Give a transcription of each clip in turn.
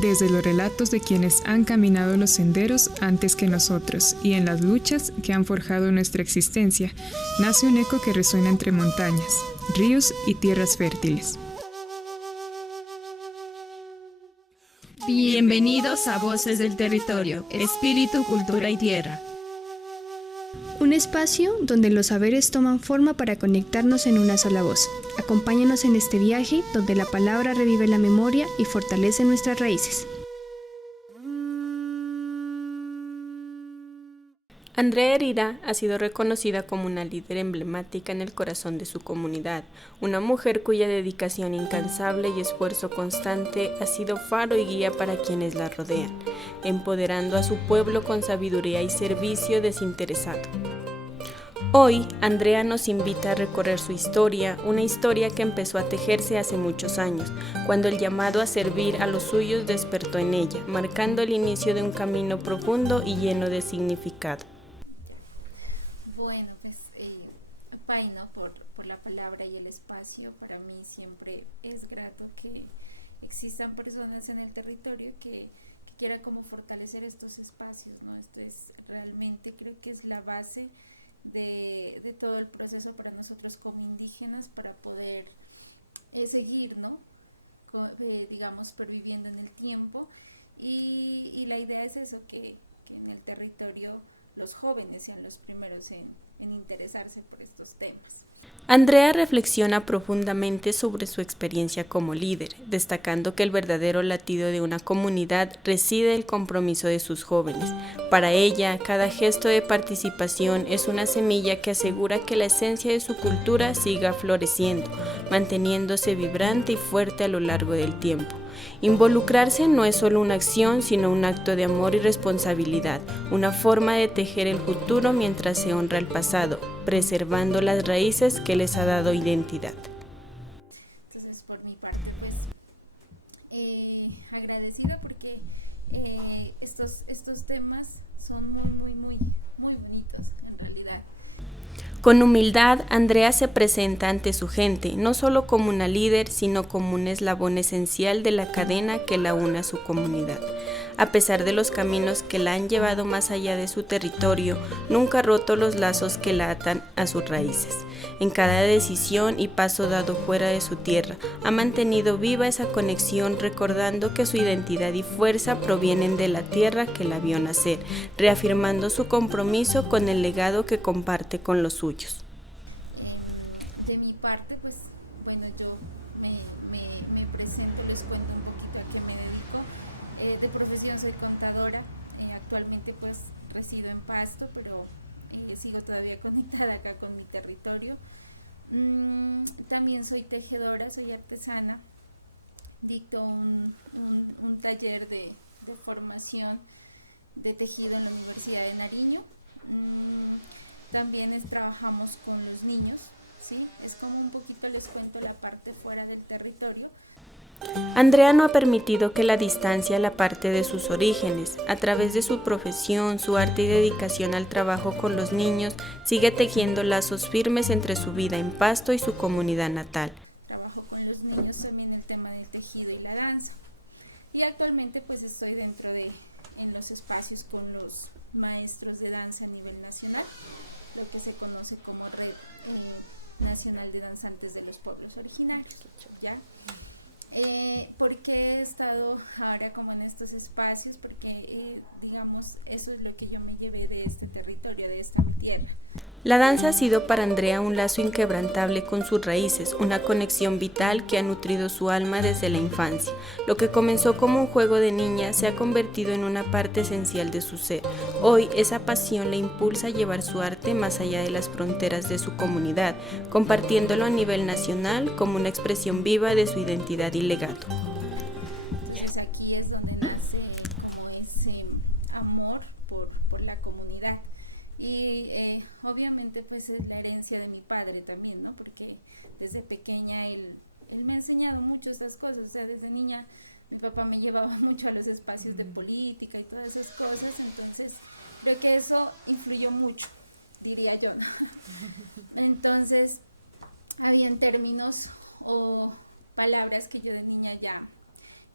Desde los relatos de quienes han caminado los senderos antes que nosotros y en las luchas que han forjado nuestra existencia, nace un eco que resuena entre montañas, ríos y tierras fértiles. Bienvenidos a Voces del Territorio, Espíritu, Cultura y Tierra. Un espacio donde los saberes toman forma para conectarnos en una sola voz. Acompáñanos en este viaje donde la palabra revive la memoria y fortalece nuestras raíces. Andrea Herida ha sido reconocida como una líder emblemática en el corazón de su comunidad, una mujer cuya dedicación incansable y esfuerzo constante ha sido faro y guía para quienes la rodean, empoderando a su pueblo con sabiduría y servicio desinteresado. Hoy, Andrea nos invita a recorrer su historia, una historia que empezó a tejerse hace muchos años, cuando el llamado a servir a los suyos despertó en ella, marcando el inicio de un camino profundo y lleno de significado. Bueno, pues Paino, por la palabra y el espacio, para mí siempre es grato que existan personas en el territorio que quieran como fortalecer estos espacios, ¿no? Esto es realmente, creo que es la base de todo el proceso para nosotros como indígenas para poder seguir, ¿no? Digamos, perviviendo en el tiempo y la idea es eso, que en el territorio los jóvenes sean los primeros en interesarse por estos temas. Andrea reflexiona profundamente sobre su experiencia como líder, destacando que el verdadero latido de una comunidad reside en el compromiso de sus jóvenes. Para ella, cada gesto de participación es una semilla que asegura que la esencia de su cultura siga floreciendo, manteniéndose vibrante y fuerte a lo largo del tiempo. Involucrarse no es solo una acción, sino un acto de amor y responsabilidad, una forma de tejer el futuro mientras se honra el pasado, preservando las raíces que les ha dado identidad. Entonces, por mi parte, pues, agradecida porque estos temas son muy bonitos en realidad. Con humildad, Andrea se presenta ante su gente, no solo como una líder, sino como un eslabón esencial de la cadena que la une a su comunidad. A pesar de los caminos que la han llevado más allá de su territorio, nunca ha roto los lazos que la atan a sus raíces. En cada decisión y paso dado fuera de su tierra, ha mantenido viva esa conexión, recordando que su identidad y fuerza provienen de la tierra que la vio nacer, reafirmando su compromiso con el legado que comparte con los suyos. De mi parte, pues, bueno, yo me presento, les cuento un poquito a qué me dedico. De profesión soy contadora, actualmente pues resido en Pasto, pero sigo todavía conectada acá con mi territorio. También soy tejedora, soy artesana, dicto un taller de formación de tejido en la Universidad de Nariño. También trabajamos con los niños, ¿sí? Es como un poquito, les cuento la parte fuera del territorio. Andrea no ha permitido que la distancia la aparte de sus orígenes. A través de su profesión, su arte y dedicación al trabajo con los niños, sigue tejiendo lazos firmes entre su vida en Pasto y su comunidad natal. Trabajo con los niños también el tema del tejido y la danza. Y actualmente pues estoy en los espacios con los maestros de danza a nivel nacional, lo que se conoce como Red Nacional de Danzantes de los Pueblos Originarios, ¿ya? ¿Por qué he estado ahora como en estos espacios? Porque, digamos, eso es lo que yo me llevé de este territorio, de esta tierra. La danza ha sido para Andrea un lazo inquebrantable con sus raíces, una conexión vital que ha nutrido su alma desde la infancia. Lo que comenzó como un juego de niña se ha convertido en una parte esencial de su ser. Hoy, esa pasión le impulsa a llevar su arte más allá de las fronteras de su comunidad, compartiéndolo a nivel nacional como una expresión viva de su identidad y legado. Pues aquí es donde nace como ese amor por la comunidad. Y obviamente pues es la herencia de mi padre también, ¿no? Porque desde pequeña él me ha enseñado mucho esas cosas. O sea, desde niña mi papá me llevaba mucho a los espacios de política y todas esas cosas. Entonces creo que eso influyó mucho, diría yo, ¿no? Entonces habían términos o palabras que yo de niña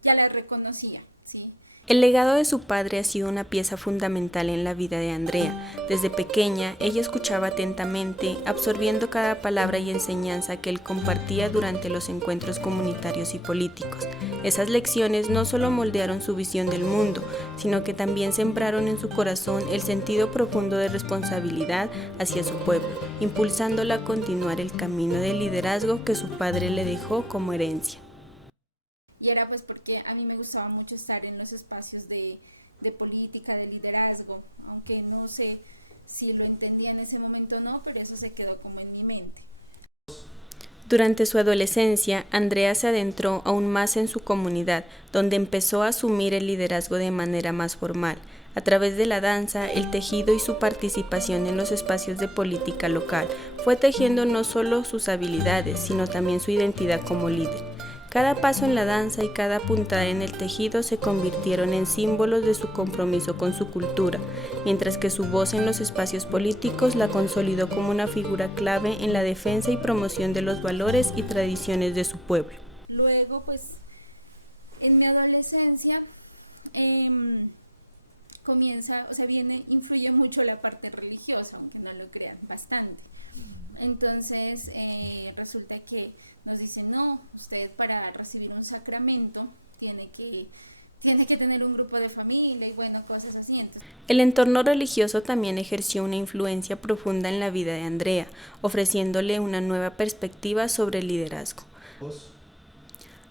ya las reconocía, ¿sí? El legado de su padre ha sido una pieza fundamental en la vida de Andrea. Desde pequeña, ella escuchaba atentamente, absorbiendo cada palabra y enseñanza que él compartía durante los encuentros comunitarios y políticos. Esas lecciones no solo moldearon su visión del mundo, sino que también sembraron en su corazón el sentido profundo de responsabilidad hacia su pueblo, impulsándola a continuar el camino de liderazgo que su padre le dejó como herencia. Y era pues porque a mí me gustaba mucho estar en los espacios de política, de liderazgo, aunque no sé si lo entendía en ese momento o no, pero eso se quedó como en mi mente. Durante su adolescencia, Andrea se adentró aún más en su comunidad, donde empezó a asumir el liderazgo de manera más formal, a través de la danza, el tejido y su participación en los espacios de política local. Fue tejiendo no solo sus habilidades, sino también su identidad como líder. Cada paso en la danza y cada puntada en el tejido se convirtieron en símbolos de su compromiso con su cultura, mientras que su voz en los espacios políticos la consolidó como una figura clave en la defensa y promoción de los valores y tradiciones de su pueblo. Luego, pues, en mi adolescencia influye mucho la parte religiosa, aunque no lo crean, bastante. Entonces, resulta que nos dicen, no, usted para recibir un sacramento tiene que tener un grupo de familia y bueno, cosas así. Entonces, el entorno religioso también ejerció una influencia profunda en la vida de Andrea, ofreciéndole una nueva perspectiva sobre el liderazgo.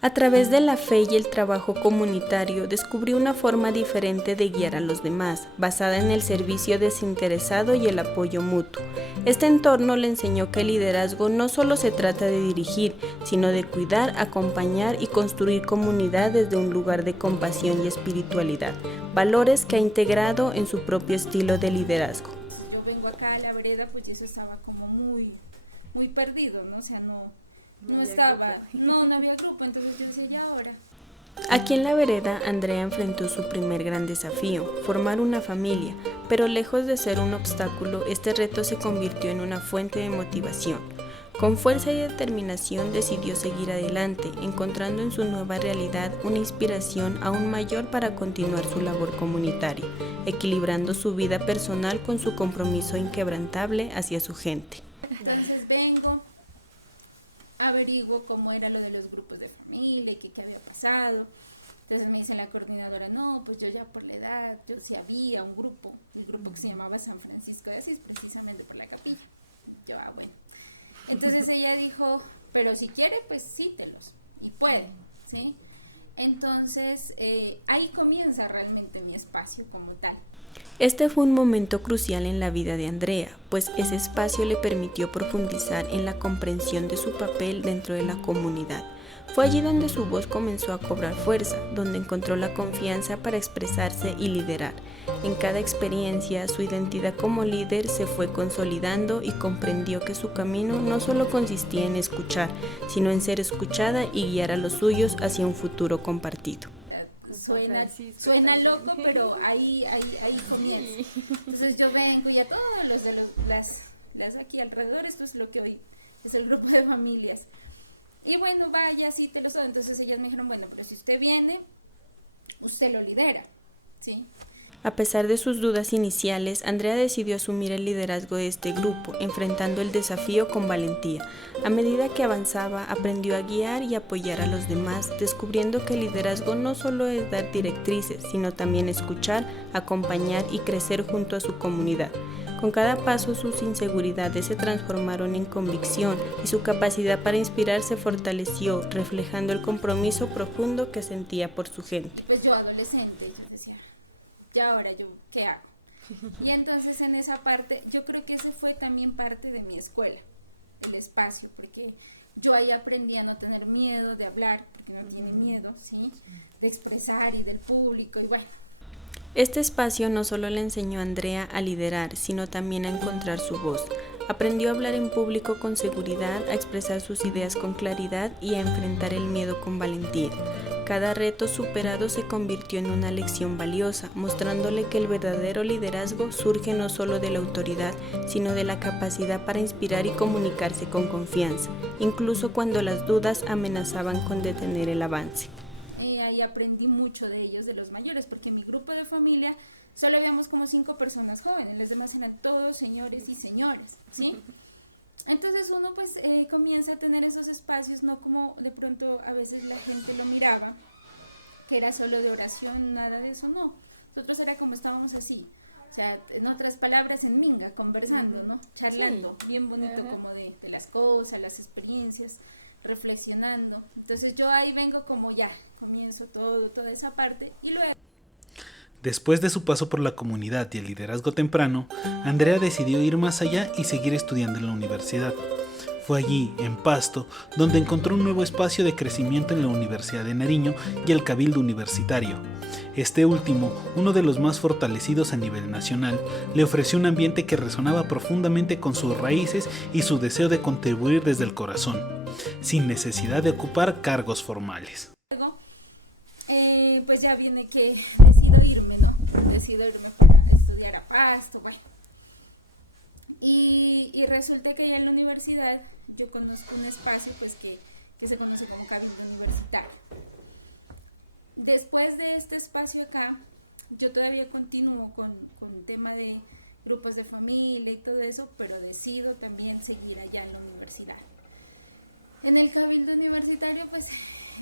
A través de la fe y el trabajo comunitario, descubrió una forma diferente de guiar a los demás, basada en el servicio desinteresado y el apoyo mutuo. Este entorno le enseñó que el liderazgo no solo se trata de dirigir, sino de cuidar, acompañar y construir comunidad desde un lugar de compasión y espiritualidad, valores que ha integrado en su propio estilo de liderazgo. Yo vengo acá a la vereda, pues eso estaba como muy perdido, ¿no? O sea, no había grupo, entonces yo decía, ya ahora. Aquí en la vereda, Andrea enfrentó su primer gran desafío, formar una familia, pero lejos de ser un obstáculo, este reto se convirtió en una fuente de motivación. Con fuerza y determinación decidió seguir adelante, encontrando en su nueva realidad una inspiración aún mayor para continuar su labor comunitaria, equilibrando su vida personal con su compromiso inquebrantable hacia su gente. Entonces vengo, averiguo cómo era lo de los grupos de familia y qué había pasado. Entonces me dice la coordinadora, no, pues yo ya por la edad, yo sí había un grupo, el grupo que se llamaba San Francisco de Asís, precisamente por la capilla. Yo, bueno. Entonces ella dijo, pero si quiere, pues cítelos, y pueden, ¿sí? Entonces ahí comienza realmente mi espacio como tal. Este fue un momento crucial en la vida de Andrea, pues ese espacio le permitió profundizar en la comprensión de su papel dentro de la comunidad. Fue allí donde su voz comenzó a cobrar fuerza, donde encontró la confianza para expresarse y liderar. En cada experiencia, su identidad como líder se fue consolidando y comprendió que su camino no solo consistía en escuchar, sino en ser escuchada y guiar a los suyos hacia un futuro compartido. Suena loco, pero ahí comienza. Entonces yo vengo y a todos los de las aquí alrededor, esto es lo que hoy es el grupo de familias. Y bueno, vaya, sí te lo soy. Entonces ellas me dijeron, bueno, pero si usted viene, usted lo lidera, ¿sí? A pesar de sus dudas iniciales, Andrea decidió asumir el liderazgo de este grupo, enfrentando el desafío con valentía. A medida que avanzaba, aprendió a guiar y apoyar a los demás, descubriendo que el liderazgo no solo es dar directrices, sino también escuchar, acompañar y crecer junto a su comunidad. Con cada paso sus inseguridades se transformaron en convicción y su capacidad para inspirar se fortaleció, reflejando el compromiso profundo que sentía por su gente. Pues yo adolescente, yo decía, ¿ya ahora yo qué hago? Y entonces en esa parte, yo creo que ese fue también parte de mi escuela, el espacio, porque yo ahí aprendí a no tener miedo de hablar, porque no tiene miedo, ¿sí? De expresar y del público y bueno. Este espacio no solo le enseñó a Andrea a liderar, sino también a encontrar su voz. Aprendió a hablar en público con seguridad, a expresar sus ideas con claridad y a enfrentar el miedo con valentía. Cada reto superado se convirtió en una lección valiosa, mostrándole que el verdadero liderazgo surge no solo de la autoridad, sino de la capacidad para inspirar y comunicarse con confianza, incluso cuando las dudas amenazaban con detener el avance. Ahí aprendí mucho de ellos, de los mayores, porque en mi grupo de familia solo habíamos como 5 personas jóvenes, los demás eran todos señores y señores, ¿sí? Entonces uno pues comienza a tener esos espacios, no como de pronto a veces la gente lo miraba, que era solo de oración, nada de eso, no. Nosotros era como estábamos así, o sea, en otras palabras, en minga, conversando, ¿no? Charlando, sí, bien bonito, como de las cosas, las experiencias, reflexionando. Entonces yo ahí vengo como ya, comienzo toda esa parte y luego... Después de su paso por la comunidad y el liderazgo temprano, Andrea decidió ir más allá y seguir estudiando en la universidad. Fue allí, en Pasto, donde encontró un nuevo espacio de crecimiento en la Universidad de Nariño y el Cabildo Universitario. Este último, uno de los más fortalecidos a nivel nacional, le ofreció un ambiente que resonaba profundamente con sus raíces y su deseo de contribuir desde el corazón, sin necesidad de ocupar cargos formales. Pues ya viene que decido irme para estudiar a Pasto, bueno. Y resulta que allá en la universidad yo conozco un espacio pues que se conoce como Cabildo Universitario. Después de este espacio acá, yo todavía continúo con el tema de grupos de familia y todo eso, pero decido también seguir allá en la universidad. En el Cabildo Universitario, pues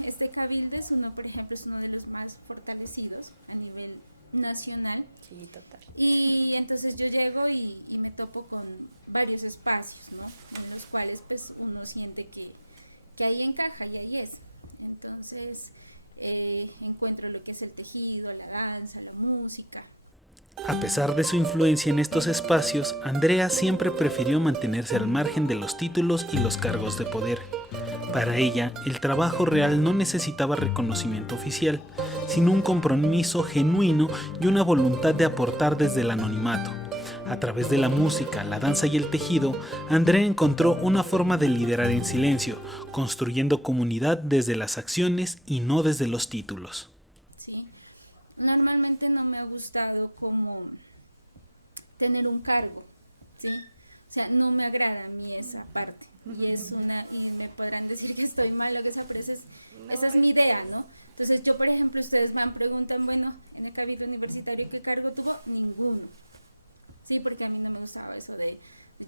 este cabildo es uno, por ejemplo, es uno de los más fortalecidos a nivel nacional. Sí, total. Y entonces yo llego y me topo con varios espacios, ¿no? En los cuales pues uno siente que ahí encaja y ahí es. Entonces encuentro lo que es el tejido, la danza, la música. A pesar de su influencia en estos espacios, Andrea siempre prefirió mantenerse al margen de los títulos y los cargos de poder. Para ella, el trabajo real no necesitaba reconocimiento oficial, sino un compromiso genuino y una voluntad de aportar desde el anonimato. A través de la música, la danza y el tejido, Andrea encontró una forma de liderar en silencio, construyendo comunidad desde las acciones y no desde los títulos. Sí, normalmente no me ha gustado como tener un cargo, ¿sí? O sea, no me agrada a mí esa parte. Y me podrán decir que estoy mal o que esa, pero esa es mi idea, ¿no? Entonces yo, por ejemplo, ustedes me preguntan, bueno, en el Cabildo Universitario, ¿qué cargo tuvo? Ninguno. Sí, porque a mí no me gustaba eso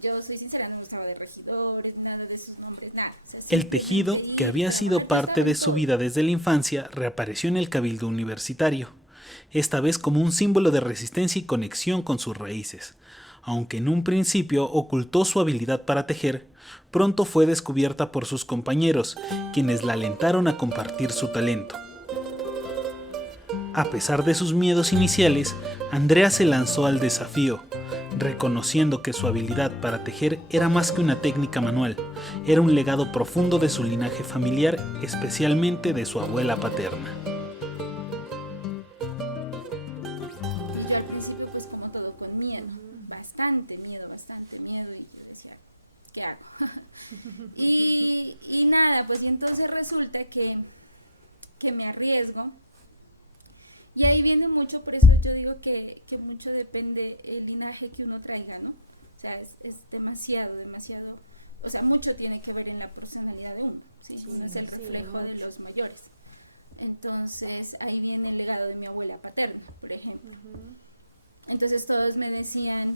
yo soy sincera, no me gustaba de regidores, nada de esos nombres, nada. O sea, el tejido, que había sido parte de su vida desde la infancia, reapareció en el Cabildo Universitario, esta vez como un símbolo de resistencia y conexión con sus raíces. Aunque en un principio ocultó su habilidad para tejer, pronto fue descubierta por sus compañeros, quienes la alentaron a compartir su talento. A pesar de sus miedos iniciales, Andrea se lanzó al desafío, reconociendo que su habilidad para tejer era más que una técnica manual, era un legado profundo de su linaje familiar, especialmente de su abuela paterna. Yo al principio pues como todo con miedo, bastante miedo, y yo decía, ¿qué hago? y nada, pues y entonces resulta que me arriesgo. Y ahí viene mucho, por eso yo digo que mucho depende el linaje que uno traiga, ¿no? O sea, es demasiado, o sea, mucho tiene que ver en la personalidad de uno, ¿sí? Sí, es el reflejo de los mayores. Entonces, ahí viene el legado de mi abuela paterna, por ejemplo. Entonces, todos me decían,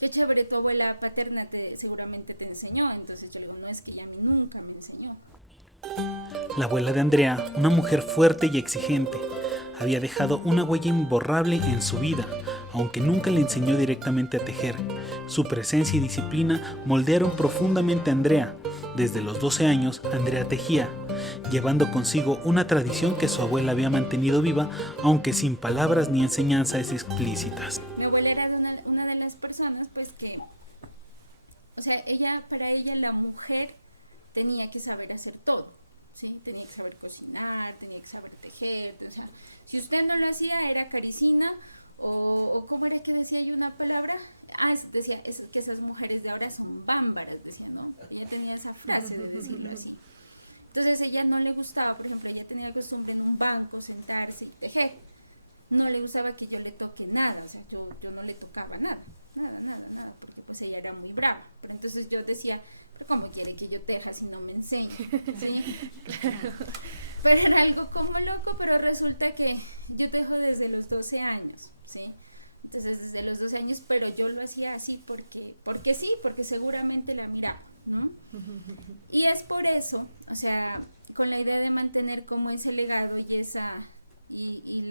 qué chévere, tu abuela paterna seguramente te enseñó. Entonces yo le digo, no, es que ella a mí nunca me enseñó. La abuela de Andrea, una mujer fuerte y exigente, había dejado una huella imborrable en su vida, aunque nunca le enseñó directamente a tejer. Su presencia y disciplina moldearon profundamente a Andrea. Desde los 12 años, Andrea tejía, llevando consigo una tradición que su abuela había mantenido viva, aunque sin palabras ni enseñanzas explícitas. Mi abuela era una de las personas, pues que, o sea, para ella la mujer tenía que saber hacer todo, ¿sí? Tenía que saber cocinar, tenía que saber tejer, o sea, si usted no lo hacía era caricina, o ¿cómo era que decía yo una palabra? Decía que esas mujeres de ahora son bámbaras, decía, ¿no? Ella tenía esa frase de decirlo así. Entonces ella no le gustaba, por ejemplo, ella tenía la costumbre en un banco sentarse y tejer. No le gustaba que yo le toque nada, o sea, yo no le tocaba nada, porque pues ella era muy brava. Pero entonces yo decía, ¿cómo quiere que yo teja si no me enseña? ¿Sí? Pero era algo como loco, pero resulta que yo tejo desde los 12 años, ¿sí? Entonces desde los 12 años, pero yo lo hacía así porque sí, porque seguramente la miraba, ¿no? Y es por eso, o sea, con la idea de mantener como ese legado y esa y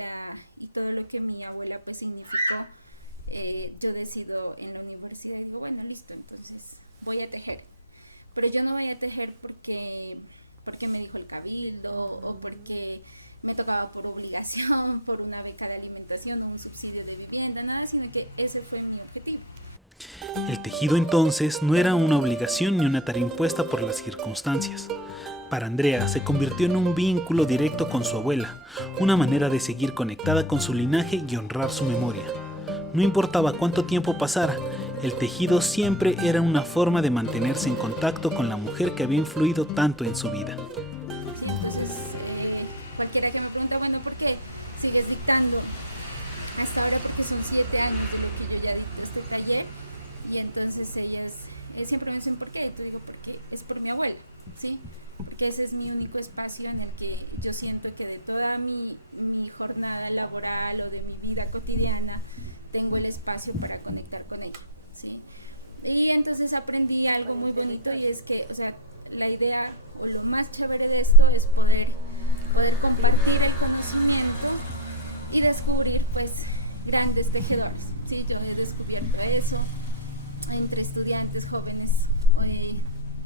todo lo que mi abuela pues significó, yo decido en la universidad, digo, bueno, listo, entonces voy a tejer, pero yo no voy a tejer porque me dijo el cabildo o porque me tocaba por obligación, por una beca de alimentación, un subsidio de vivienda, nada, sino que ese fue mi objetivo. El tejido entonces no era una obligación ni una tarea impuesta por las circunstancias. Para Andrea se convirtió en un vínculo directo con su abuela, una manera de seguir conectada con su linaje y honrar su memoria. No importaba cuánto tiempo pasara, el tejido siempre era una forma de mantenerse en contacto con la mujer que había influido tanto en su vida. Entonces, cualquiera que me pregunta, bueno, ¿por qué sigues dictando hasta ahora? Porque son 7 años que yo ya dicté este taller, y entonces ellas siempre me dicen, ¿por qué? Y te digo, porque es por mi abuelo, ¿sí? Porque ese es mi único espacio en el que yo siento que de toda mi jornada laboral o de mi vida cotidiana tengo el espacio para conectar con ella, ¿sí? Y entonces aprendí algo muy bonito, y es que, o sea, la idea o lo más chévere de esto es poder compartir el conocimiento y descubrir pues grandes tejedores, ¿sí? Yo he descubierto eso entre estudiantes jóvenes,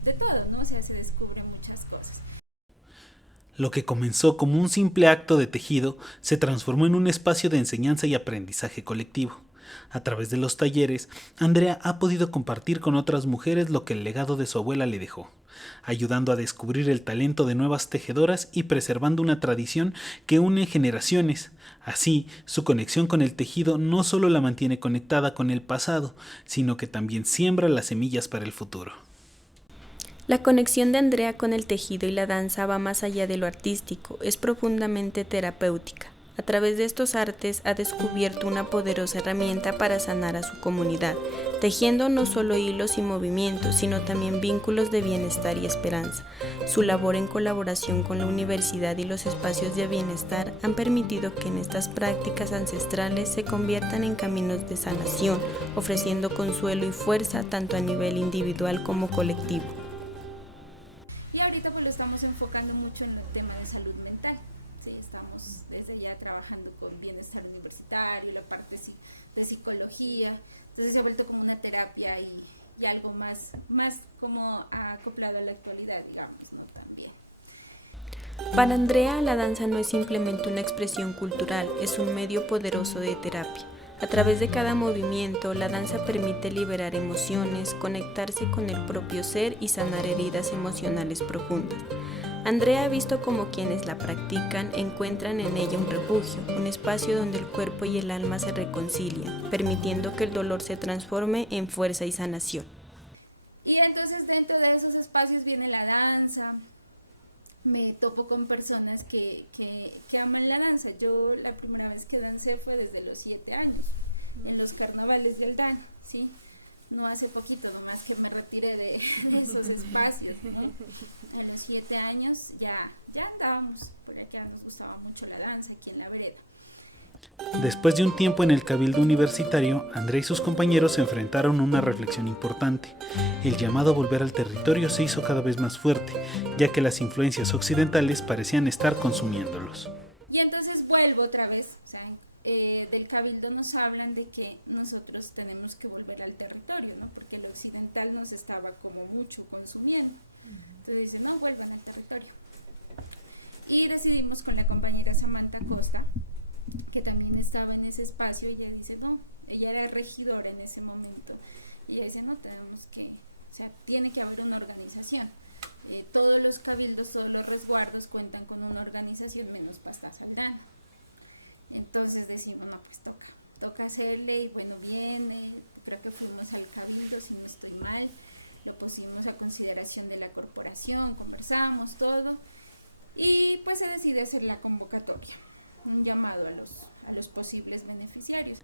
de todo, ¿no? O sea, se descubren muchas cosas. Lo que comenzó como un simple acto de tejido se transformó en un espacio de enseñanza y aprendizaje colectivo. A través de los talleres, Andrea ha podido compartir con otras mujeres lo que el legado de su abuela le dejó, ayudando a descubrir el talento de nuevas tejedoras y preservando una tradición que une generaciones. Así, su conexión con el tejido no solo la mantiene conectada con el pasado, sino que también siembra las semillas para el futuro. La conexión de Andrea con el tejido y la danza va más allá de lo artístico, es profundamente terapéutica. A través de estos artes ha descubierto una poderosa herramienta para sanar a su comunidad, tejiendo no solo hilos y movimientos, sino también vínculos de bienestar y esperanza. Su labor en colaboración con la universidad y los espacios de bienestar han permitido que en estas prácticas ancestrales se conviertan en caminos de sanación, ofreciendo consuelo y fuerza tanto a nivel individual como colectivo. Y ahorita pues lo estamos enfocando mucho en el tema de salud mental, ¿sí? Estamos desde ya trabajando con bienestar universitario, la parte de psicología, entonces se ha vuelto como una terapia y algo más como acoplado a la actualidad, digamos, ¿no? También. Para Andrea, la danza no es simplemente una expresión cultural, es un medio poderoso de terapia. A través de cada movimiento, la danza permite liberar emociones, conectarse con el propio ser y sanar heridas emocionales profundas. Andrea ha visto cómo quienes la practican encuentran en ella un refugio, un espacio donde el cuerpo y el alma se reconcilian, permitiendo que el dolor se transforme en fuerza y sanación. Y entonces dentro de esos espacios viene la danza. Me topo con personas que aman la danza. Yo la primera vez que dancé fue desde los 7 años, en los carnavales del DAN, ¿sí? No hace poquito, nomás que me retiré de esos espacios, ¿no? En los 7 años ya andábamos por acá, nos gustaba mucho la danza aquí en la vereda. Después de un tiempo en el cabildo universitario, Andrea y sus compañeros se enfrentaron a una reflexión importante. El llamado a volver al territorio se hizo cada vez más fuerte, ya que las influencias occidentales parecían estar consumiéndolos. Y entonces vuelvo otra vez, o sea, del cabildo nos hablan de que nosotros tenemos que volver al territorio, ¿no? Porque el occidental nos estaba como mucho consumiendo. Entonces dicen, no, vuelvan al territorio. Y decidimos con la compañera Samantha Costa, que también estaba en ese espacio, ella dice, no, ella era regidora en ese momento, y ella dice, no, tenemos que, o sea, tiene que haber una organización. Todos los cabildos, todos los resguardos cuentan con una organización, menos Pastas al Grano. Entonces decimos, no, pues toca hacerle, y bueno, viene, creo que fuimos al cabildo, si no estoy mal, lo pusimos a consideración de la corporación, conversamos todo, y pues se decide hacer la convocatoria, un llamado los posibles beneficiarios.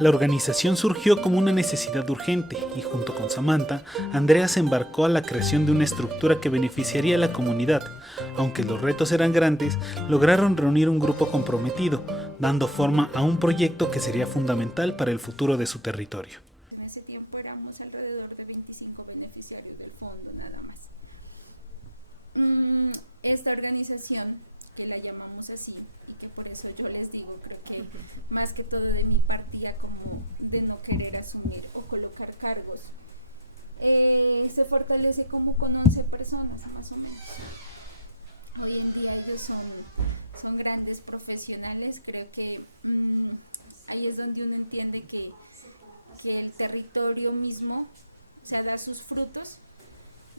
La organización surgió como una necesidad urgente y junto con Samantha, Andrea se embarcó a la creación de una estructura que beneficiaría a la comunidad. Aunque los retos eran grandes, lograron reunir un grupo comprometido, dando forma a un proyecto que sería fundamental para el futuro de su territorio. En ese tiempo éramos alrededor de 25 beneficiarios del fondo, nada más. Esta organización, que la llamamos así, y que por eso yo les digo, creo que más que todo de mí partía como de no querer asumir o colocar cargos, se fortalece como con 11 personas más o menos. Hoy en día ellos son grandes profesionales. Creo que ahí es donde uno entiende que el territorio mismo, o sea, da sus frutos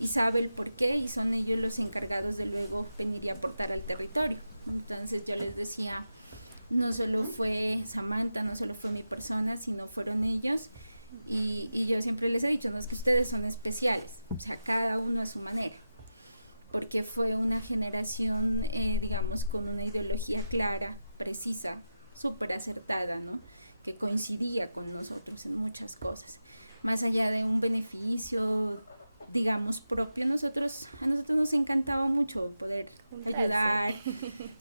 y sabe el por qué, y son ellos los encargados de luego venir y aportar al territorio. Entonces yo les decía, no solo fue Samantha, no solo fue mi persona, sino fueron ellos, y yo siempre les he dicho, no es que ustedes son especiales, o sea, cada uno a su manera, porque fue una generación, digamos, con una ideología clara, precisa, súper acertada, ¿no? Que coincidía con nosotros en muchas cosas, más allá de un beneficio, digamos, propio. A nosotros nos encantaba mucho poder ayudar,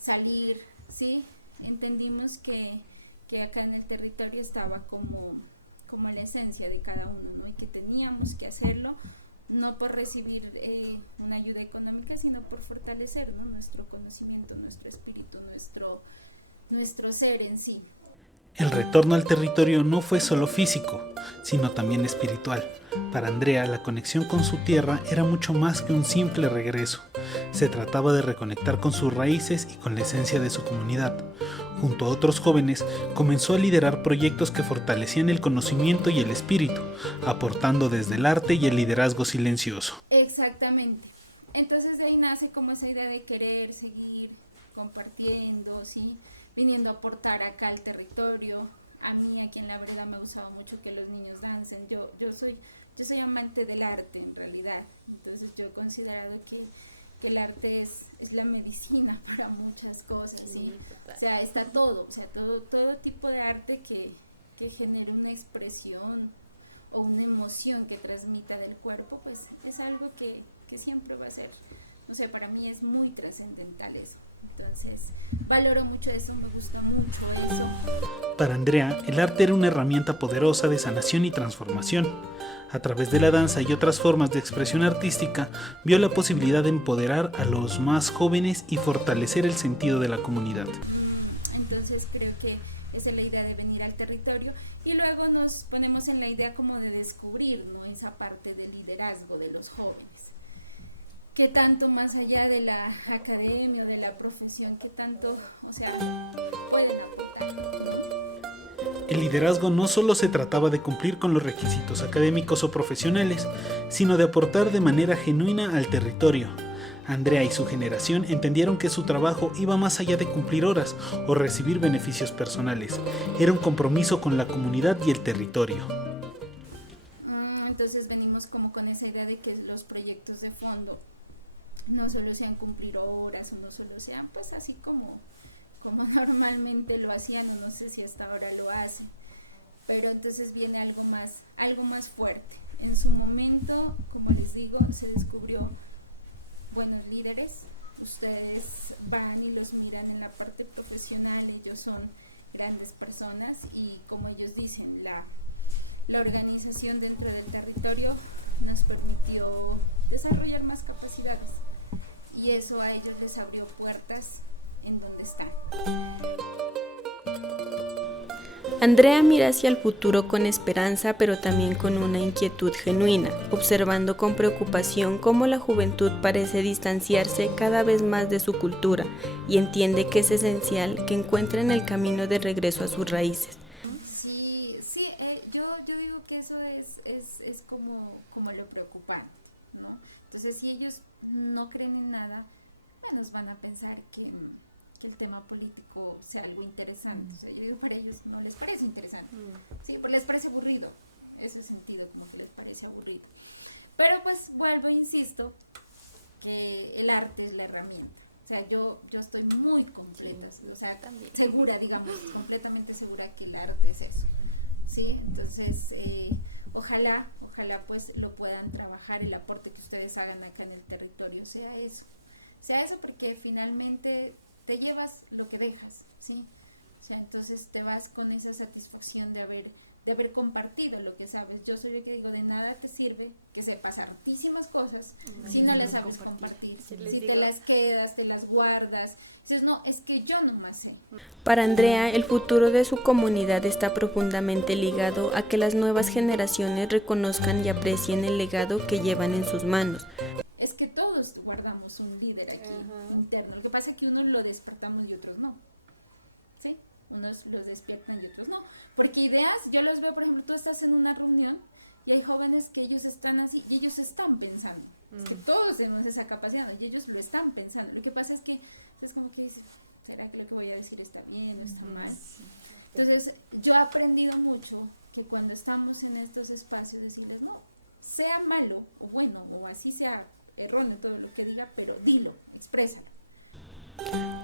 salir, ¿sí? Entendimos que acá en el territorio estaba como la esencia de cada uno, ¿no? Y que teníamos que hacerlo, no por recibir una ayuda económica, sino por fortalecer, ¿no? Nuestro conocimiento, nuestro espíritu, nuestro ser en sí. El retorno al territorio no fue solo físico, sino también espiritual. Para Andrea, la conexión con su tierra era mucho más que un simple regreso. Se trataba de reconectar con sus raíces y con la esencia de su comunidad. Junto a otros jóvenes, comenzó a liderar proyectos que fortalecían el conocimiento y el espíritu, aportando desde el arte y el liderazgo silencioso. Exactamente. Entonces de ahí nace como esa idea de querer seguir compartiendo, ¿sí? Viniendo a aportar acá al territorio. A mí aquí en la vereda me gustaba mucho que los niños dancen. Yo soy amante del arte en realidad. Entonces yo he considerado que el arte es la medicina para muchas cosas, ¿sí? O sea, está todo, o sea, todo tipo de arte que genere una expresión o una emoción que transmita del cuerpo, pues es algo que siempre va a ser, no sé, para mí es muy trascendental eso. Entonces, valoro mucho eso, me gusta mucho eso. Para Andrea, el arte era una herramienta poderosa de sanación y transformación. A través de la danza y otras formas de expresión artística, vio la posibilidad de empoderar a los más jóvenes y fortalecer el sentido de la comunidad. Entonces creo que esa es la idea de venir al territorio, y luego nos ponemos en la idea como de descubrir, ¿no? Esa parte del liderazgo de los jóvenes. ¿Qué tanto más allá de la academia o de la profesión, qué tanto, o sea, pueden aportar? El liderazgo no solo se trataba de cumplir con los requisitos académicos o profesionales, sino de aportar de manera genuina al territorio. Andrea y su generación entendieron que su trabajo iba más allá de cumplir horas o recibir beneficios personales. Era un compromiso con la comunidad y el territorio. Entonces venimos como con esa idea de que los proyectos de fondo no solo sean cumplir horas, o no solo sean pues así como normalmente lo hacían, no sé si hasta ahora lo hacen, pero entonces viene algo más fuerte. En su momento, como les digo, se descubrió buenos líderes. Ustedes van y los miran en la parte profesional, ellos son grandes personas, y como ellos dicen, la organización dentro del territorio nos permitió desarrollar más capacidades, y eso a ellos les abrió puertas en donde están. Andrea mira hacia el futuro con esperanza, pero también con una inquietud genuina, observando con preocupación cómo la juventud parece distanciarse cada vez más de su cultura, y entiende que es esencial que encuentren el camino de regreso a sus raíces. Sí, yo digo que eso es como lo preocupante, ¿no? Entonces, si ellos no creen en nada, pues van a pensar que el tema político sea algo interesante. O sea, yo digo, para ellos no les parece interesante, sí, pues les parece aburrido, ese sentido, como que les parece aburrido. Pero pues vuelvo, insisto, que el arte es la herramienta. O sea, yo estoy muy completa o sea, segura, digamos, completamente segura que el arte es eso, ¿sí? Entonces, ojalá pues lo puedan trabajar, el aporte que ustedes hagan acá en el territorio sea eso porque finalmente te llevas lo que dejas, ¿sí? O sea, entonces te vas con esa satisfacción de haber compartido lo que sabes. Yo soy yo que digo, de nada te sirve que sepas hartísimas cosas si no las sabes compartir. Si te las quedas, te las guardas. Entonces, no, es que yo no más sé. Para Andrea, el futuro de su comunidad está profundamente ligado a que las nuevas generaciones reconozcan y aprecien el legado que llevan en sus manos. Es que todos guardamos un líder aquí interno. Lo que pasa es que unos lo despertamos y otros no. ¿Sí? Unos los despiertan y otros no. Porque ideas, yo los veo, por ejemplo, tú estás en una reunión y hay jóvenes que ellos están así y ellos están pensando. Es que todos tenemos esa capacidad y ellos lo están pensando. Lo que pasa es que es como que dices, ¿será que lo que voy a decir está bien o está mal? Entonces, yo he aprendido mucho que cuando estamos en estos espacios decirles, no, sea malo o bueno, o así sea erróneo todo lo que diga, pero dilo, expresa.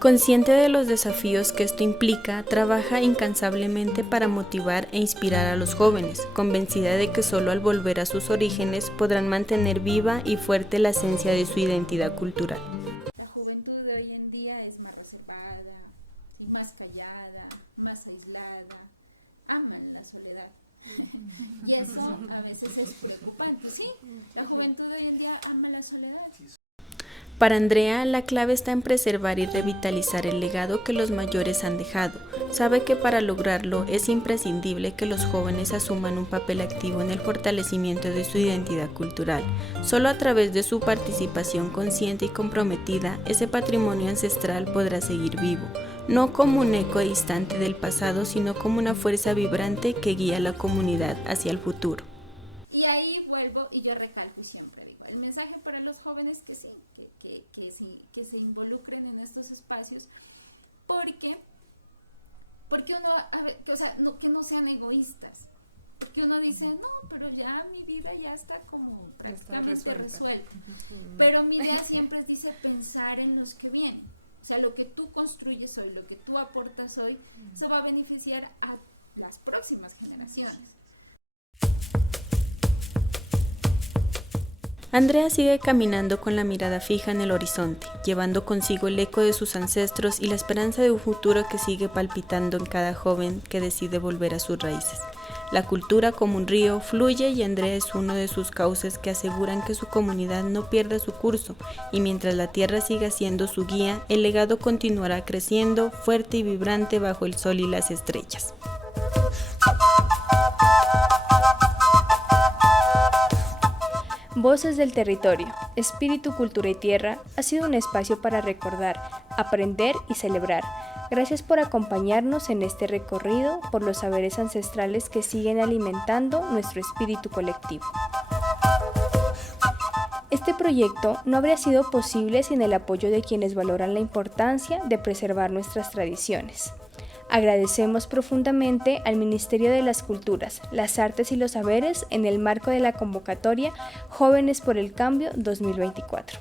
Consciente de los desafíos que esto implica, trabaja incansablemente para motivar e inspirar a los jóvenes, convencida de que solo al volver a sus orígenes podrán mantener viva y fuerte la esencia de su identidad cultural. La juventud de hoy en día es más reservada, más callada, más aislada, aman la soledad. Y eso a veces es preocupante, ¿sí? La juventud de hoy en día ama la soledad. Para Andrea, la clave está en preservar y revitalizar el legado que los mayores han dejado. Sabe que para lograrlo es imprescindible que los jóvenes asuman un papel activo en el fortalecimiento de su identidad cultural. Solo a través de su participación consciente y comprometida, ese patrimonio ancestral podrá seguir vivo, no como un eco distante del pasado, sino como una fuerza vibrante que guía a la comunidad hacia el futuro. Y ahí vuelvo y yo recalco siempre, digo, el mensaje para los jóvenes que sí, que se involucren en estos espacios, porque uno, o sea, que no sean egoístas, porque uno dice, no, pero ya mi vida ya está como prácticamente resuelta. Pero mi idea siempre es, dice, pensar en los que vienen, o sea, lo que tú construyes hoy, lo que tú aportas hoy, eso va a beneficiar a las próximas generaciones. Andrea sigue caminando con la mirada fija en el horizonte, llevando consigo el eco de sus ancestros y la esperanza de un futuro que sigue palpitando en cada joven que decide volver a sus raíces. La cultura como un río fluye y Andrea es uno de sus cauces que aseguran que su comunidad no pierda su curso, y mientras la tierra siga siendo su guía, el legado continuará creciendo, fuerte y vibrante bajo el sol y las estrellas. Voces del Territorio, Espíritu, Cultura y Tierra ha sido un espacio para recordar, aprender y celebrar. Gracias por acompañarnos en este recorrido por los saberes ancestrales que siguen alimentando nuestro espíritu colectivo. Este proyecto no habría sido posible sin el apoyo de quienes valoran la importancia de preservar nuestras tradiciones. Agradecemos profundamente al Ministerio de las Culturas, las Artes y los Saberes en el marco de la convocatoria Jóvenes por el Cambio 2024.